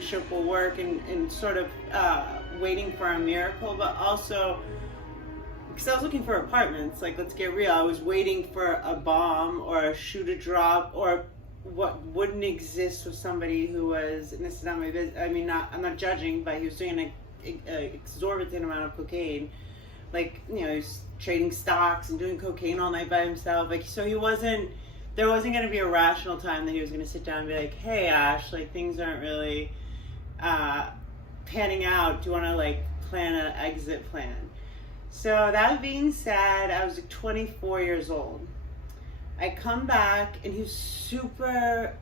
relationship will work, and sort of waiting for a miracle, but also because I was looking for apartments. Like, let's get real, I was waiting for a bomb or a shoe to drop, or what wouldn't exist with somebody who was, and this is not my business, I mean, I'm not judging, but he was doing an exorbitant amount of cocaine. Like, you know, he's trading stocks and doing cocaine all night by himself. Like, so there wasn't going to be a rational time that he was going to sit down and be like, hey, Ash, like, things aren't really panning out. Do you want to, like, plan an exit plan? So that being said, I was like 24 years old. I come back, and he was super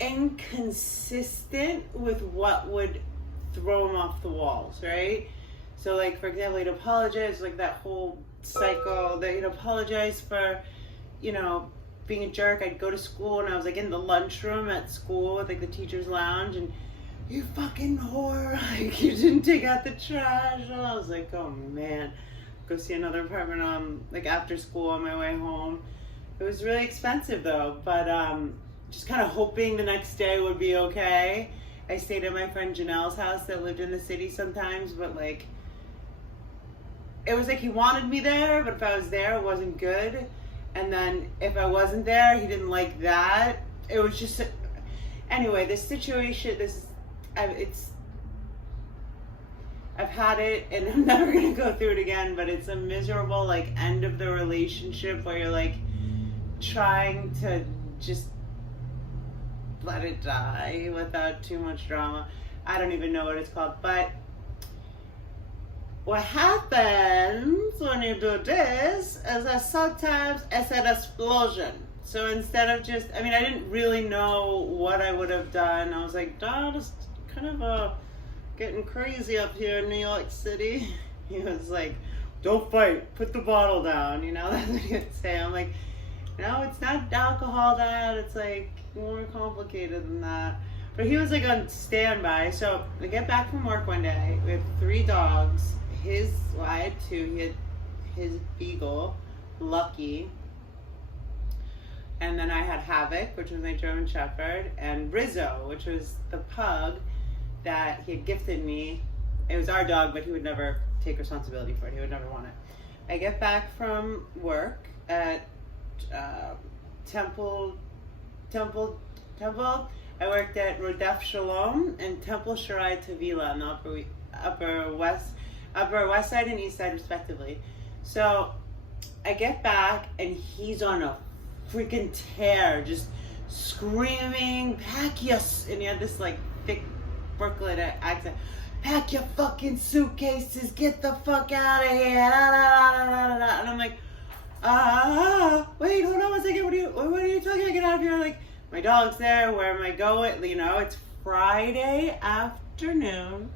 inconsistent with what would throw him off the walls, right? So, like, for example, he'd apologize, like that whole cycle, that he'd apologize for, you know, being a jerk. I'd go to school, and I was, like, in the lunchroom at school with, like, the teacher's lounge, and, you fucking whore, like, you didn't take out the trash. And I was like, oh, man. Go see another apartment, like, after school on my way home. It was really expensive, though, but just kind of hoping the next day would be okay. I stayed at my friend Janelle's house that lived in the city sometimes, but, like, it was like he wanted me there, but if I was there, it wasn't good. And then if I wasn't there, he didn't like that. It was just, anyway, this situation, I've had it, and I'm never gonna go through it again, but it's a miserable, like, end of the relationship where you're, like, trying to just let it die without too much drama. I don't even know what it's called, but what happens when you do this is that sometimes it's an explosion. So instead of just, I mean, I didn't really know what I would have done. I was like, Dad, it's kind of getting crazy up here in New York City. He was like, don't fight, put the bottle down, you know, that's what he would say. I'm like, no, it's not alcohol, Dad, it's like more complicated than that. But he was like on standby. So I get back from work one day, we have 3 dogs. I had 2, he had his beagle, Lucky, and then I had Havoc, which was my German Shepherd, and Rizzo, which was the pug that he had gifted me. It was our dog, but he would never take responsibility for it. He would never want it. I get back from work at Temple. I worked at Rodef Shalom and Temple Shirai Tavila on the upper west side and east side respectively. So I get back, and he's on a freaking tear, just screaming, pack your, and he had this like thick Brooklyn accent, pack your fucking suitcases, get the fuck out of here, and I'm like, wait, hold on one second, what are you talking about, get out of here, like, my dog's there, where am I going, you know, it's Friday afternoon,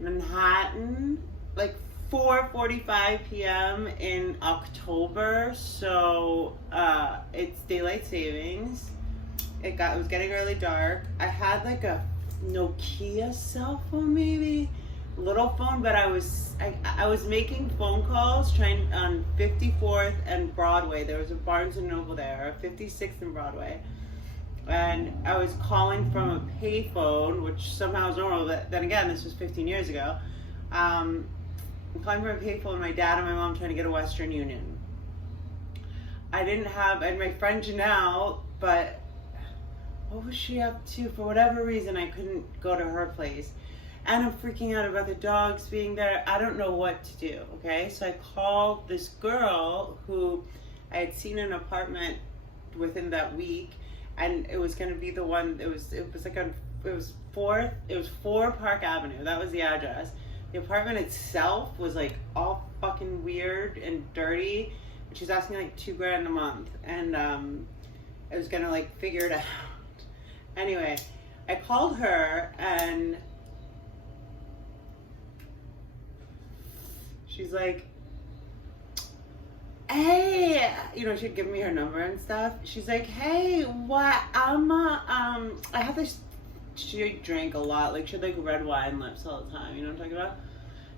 Manhattan, like 4:45 p.m. in October, so it's daylight savings. It was getting really dark. I had like a Nokia cell phone, maybe little phone, but I was making phone calls trying on 54th and Broadway. There was a Barnes and Noble there, 56th and Broadway. And I was calling from a payphone, which somehow is normal, but then again, this was 15 years ago. I'm calling from a payphone, my dad and my mom trying to get a Western Union. I didn't have, and my friend Janelle, but what was she up to? For whatever reason, I couldn't go to her place. And I'm freaking out about the dogs being there. I don't know what to do, okay? So I called this girl who I had seen an apartment within that week, and it was going to be the one, it was 4 Park Avenue. That was the address. The apartment itself was like all fucking weird and dirty. She's asking like $2,000 a month, and I was gonna like figure it out. Anyway, I called her, and she's like, hey, you know, she'd give me her number and stuff. She's like, hey, what, I have this, she drank a lot, like she had like red wine lips all the time, you know what I'm talking about?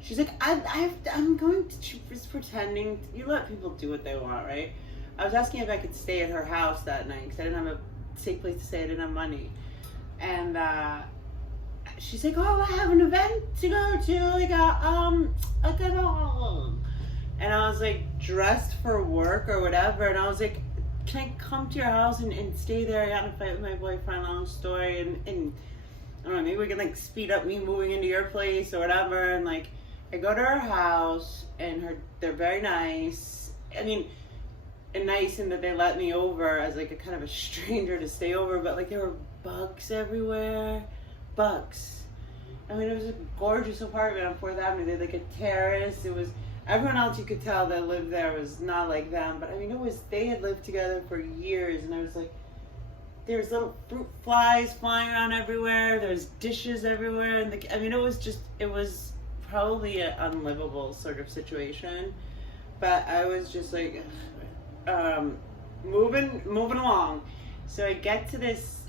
She's like, I'm going to, she was pretending, you let people do what they want, right? I was asking if I could stay at her house that night, because I didn't have a safe place to say I didn't have money. And she's like, oh, I have an event to go to, like and I was like dressed for work or whatever, and I was like, can I come to your house and stay there? I got in a fight with my boyfriend, long story, and I don't know, maybe we can like speed up me moving into your place or whatever. And like I go to her house, and they're very nice. I mean, and nice in that they let me over as like a kind of a stranger to stay over, but like there were bugs everywhere. Bugs. I mean, it was a gorgeous apartment on 4th Avenue. They had like a terrace. It was, everyone else you could tell that lived there was not like them, but I mean, they had lived together for years, and I was like, there's little fruit flies flying around everywhere. There's dishes everywhere, and I mean, it was probably an unlivable sort of situation, but I was just like, moving along. So I get to this,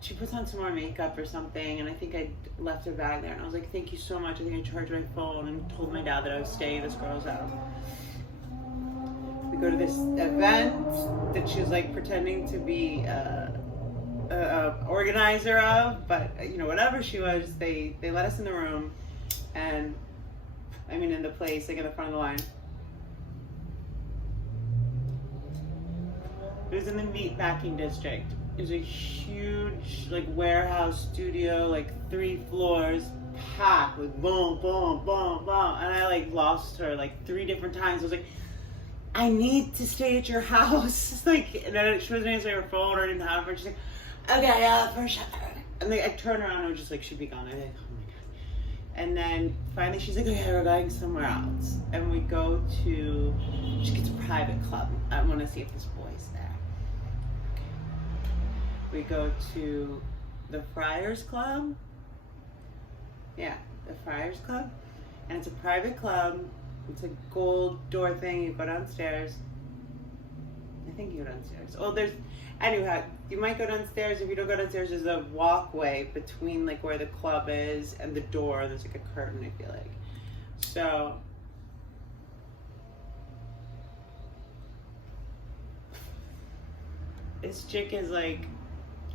she puts on some more makeup or something, and I think I left her bag there, and I was like, thank you so much. I think I charged my phone and told my dad that I was staying at this girl's house. We go to this event that she was like pretending to be a organizer of, but you know, whatever she was, they let us in the room, and I mean in the place, like in the front of the line. It was in the meatpacking district. It was a huge like warehouse studio, like 3 floors, packed with boom, boom, boom, boom. And I like lost her like 3 different times. I was like, I need to stay at your house. Like, and then she wasn't answering her phone or didn't have her. She's like, okay, yeah, for sure. And like I turned around and I was just like, she'd be gone. I think, oh my god. And then finally she's like, okay, we're going somewhere else. And we go to, she gets a private club. I want to see if this boy's there. We go to the Friars Club. Yeah, the Friars Club. And it's a private club. It's a gold door thing. You go downstairs. I think you go downstairs. Oh, anyway, you might go downstairs. If you don't go downstairs, there's a walkway between like where the club is and the door. There's like a curtain, I feel like. So, this chick is like,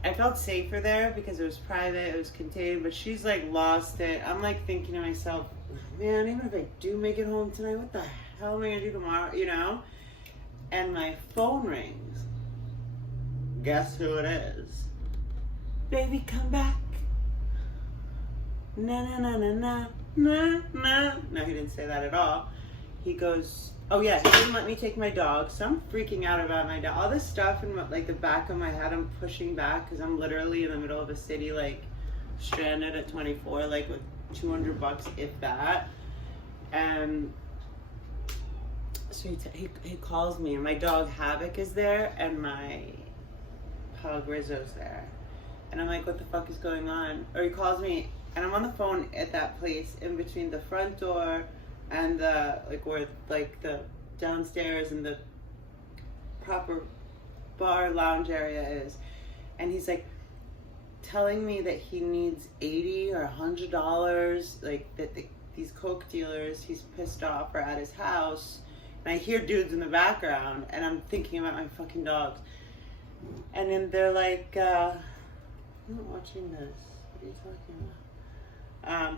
I felt safer there because it was private, it was contained, but she's like lost it. I'm like thinking to myself, man, even if I do make it home tonight, what the hell am I gonna do tomorrow, you know? And my phone rings. Guess who it is? Baby, come back. Na na na na na na na. No, he didn't say that at all. He goes, oh yeah, he didn't let me take my dog, so I'm freaking out about my dog. All this stuff in like the back of my head, I'm pushing back because I'm literally in the middle of a city, like stranded at 24, like with $200 if that. And so he calls me, and my dog Havoc is there, and my pug Rizzo's there, and I'm like, what the fuck is going on? Or he calls me, and I'm on the phone at that place in between the front door and the like where like the downstairs and the proper bar lounge area is, and he's like telling me that he needs $80 or $100, like that these coke dealers he's pissed off are at his house, and I hear dudes in the background, and I'm thinking about my fucking dogs, and then they're like, I'm not watching this. What are you talking about?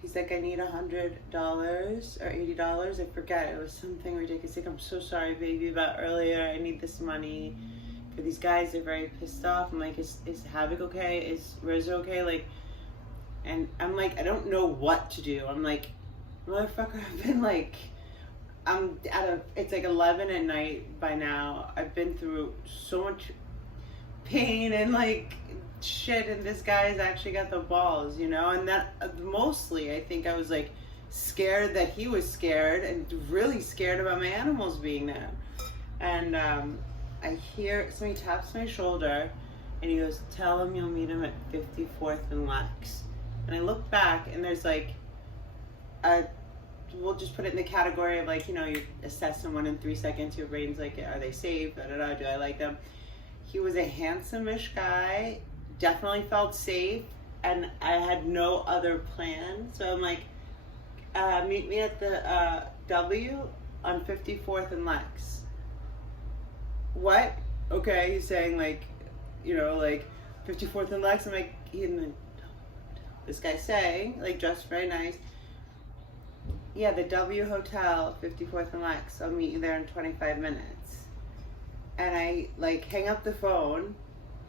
He's like, I need $100 or $80. I forget. It was something ridiculous. Like, I'm so sorry, baby, about earlier. I need this money for these guys. They're very pissed off. I'm like, is Havoc okay? Is Rizzo okay? Like, and I'm like, I don't know what to do. I'm like, motherfucker, I've been like, it's like 11 at night by now. I've been through so much pain and like shit, and this guy's actually got the balls, you know? And that mostly I think I was like scared that he was scared and really scared about my animals being there. And I hear somebody taps my shoulder, and he goes, tell him you'll meet him at 54th and Lex. And I look back, and there's like we'll just put it in the category of like, you know, you assess someone in 3 seconds, your brain's like, are they safe, do I like them? He was a handsome-ish guy, definitely felt safe, and I had no other plan. So I'm like, meet me at the W on 54th and Lex. What? okay, he's saying like, you know, like 54th and Lex. I'm like, this guy's saying, like, dressed very nice. Yeah, the W Hotel, 54th and Lex. I'll meet you there in 25 minutes. And I like hang up the phone,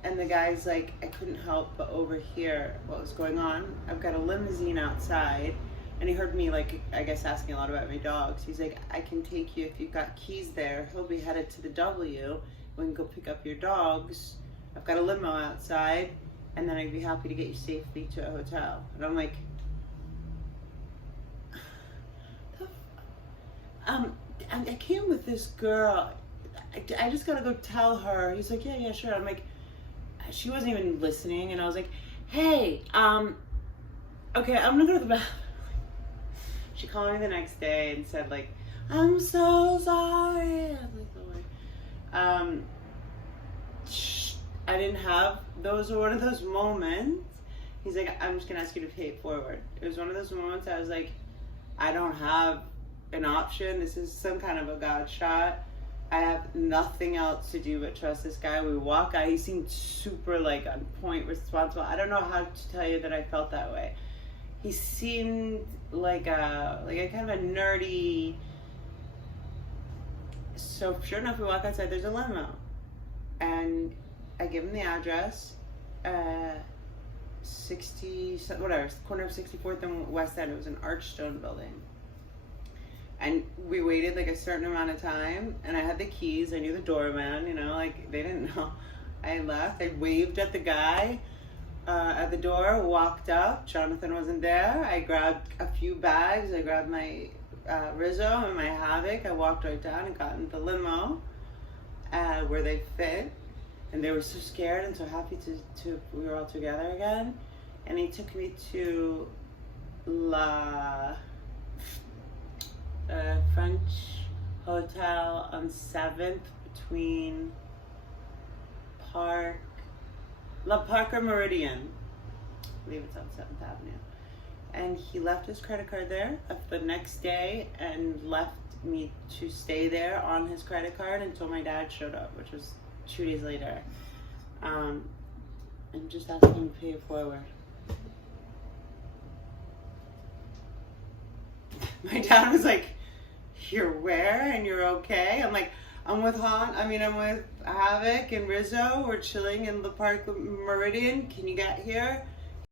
and the guy's like, I couldn't help but overhear what was going on. I've got a limousine outside, and he heard me like, I guess, asking a lot about my dogs. He's like, I can take you if you've got keys there. He'll be headed to the W. We can go pick up your dogs. I've got a limo outside, and then I'd be happy to get you safely to a hotel. And I'm like, I came with this girl. I just gotta go tell her. He's like, yeah, sure. I'm like, she wasn't even listening, and I was like, hey, okay, I'm gonna go to the bathroom. She called me the next day and said like, I'm so sorry. I was like, don't worry. I didn't have, those were one of those moments. He's like, I'm just gonna ask you to pay it forward. It was one of those moments I was like, I don't have an option. This is some kind of a God shot. I have nothing else to do but trust this guy. We walk out. He seemed super like on point, responsible. I don't know how to tell you that I felt that way. He seemed like a kind of a nerdy. So sure enough, we walk outside. There's a limo, and I give him the address. 60 whatever, corner of 64th and West End. It was an arched stone building. And we waited like a certain amount of time, and I had the keys. I knew the doorman, you know, like they didn't know I left. I waved at the guy at the door, walked up. Jonathan wasn't there. I grabbed a few bags. I grabbed my Rizzo and my Havoc. I walked right down and got in the limo where they fit. And they were so scared and so happy to we were all together again. And he took me to French Hotel on 7th between La Parker Meridian. I believe it's on 7th Avenue. And he left his credit card there the next day and left me to stay there on his credit card until my dad showed up, which was 2 days later. And just asked him to pay it forward. My dad was like, you're where and you're okay? I'm like, I'm with Havoc and Rizzo. We're chilling in the Park Meridian. Can you get here?